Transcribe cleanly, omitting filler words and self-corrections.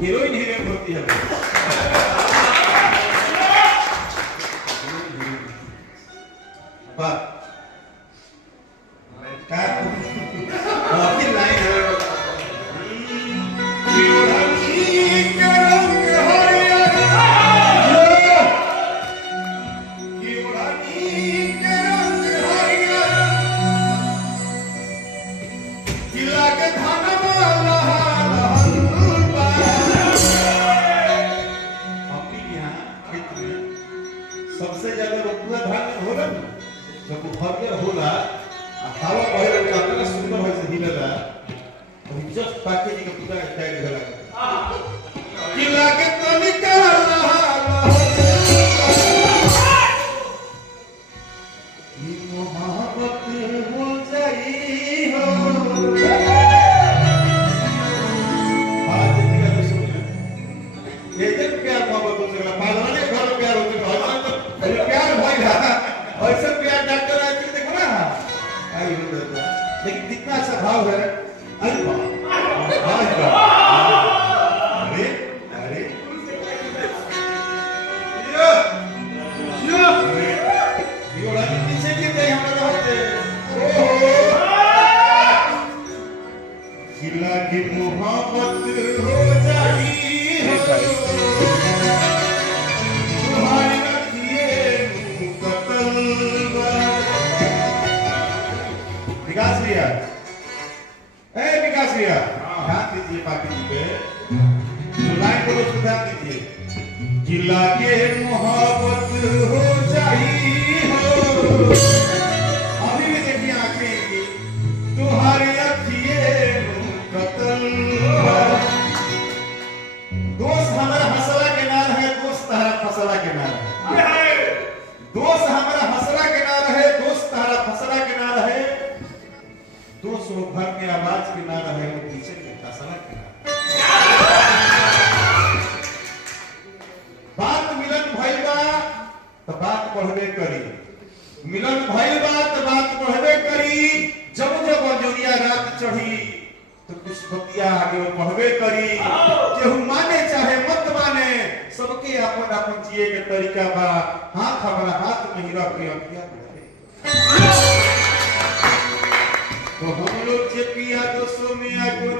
heroine होती है बात लाइन है सबसे ज्यादा रोपुआ धान होला जब हरियर होला हवा बहे कातना सुंदर होय से हिलेला और जस्ट पैकेज के पूरा स्टाइल होला कि लागे तनिका ई मोहब्बत हो जाई हो आज दिया तो सुन ये जब प्यार मोहब्बत हो गया पालने घर प्यार हो गया अरे प्यार भाई ऐसा प्यार डॉक्टर आके देखो ना आई हो जाता लेकिन कितना अच्छा भाव है अरे अरे अरे ये वाला पीछे गिरते हमारे होते खिला की मोहब्बत हो जाई विकास भैया ध्यान दीजिए पापी जी पे जो लाइन बोलो उसको ध्यान दीजिए गिला के मोहब्बत हो जाई हो अभी भी देखिए आंखें की तुम्हारी अखिए कतल दोस्त हमारा हंसला के नाल है दोस्त तारा फसला के नाल है दोस्त हमारा हंसला के नाल है दोस्त तारा फसला के नाल है दोस्त वो घर के आवाज के नाल है वो पीछे के फसला के नाल बात मिलन भइल बा तो बात पढ़बे करी मिलन भइल बा तो बात पढ़बे करी जब जब अंजोरिया रात चढ़ी तो कुछ बतिया आगे पढ़बे करी केहू माने चाहे मत माने सबके अपन अपन जिए के तरीका बा हाथ हमारा हाथ में ही रख के अखिया तो हम लोग जे पिया दोस्तों में आगो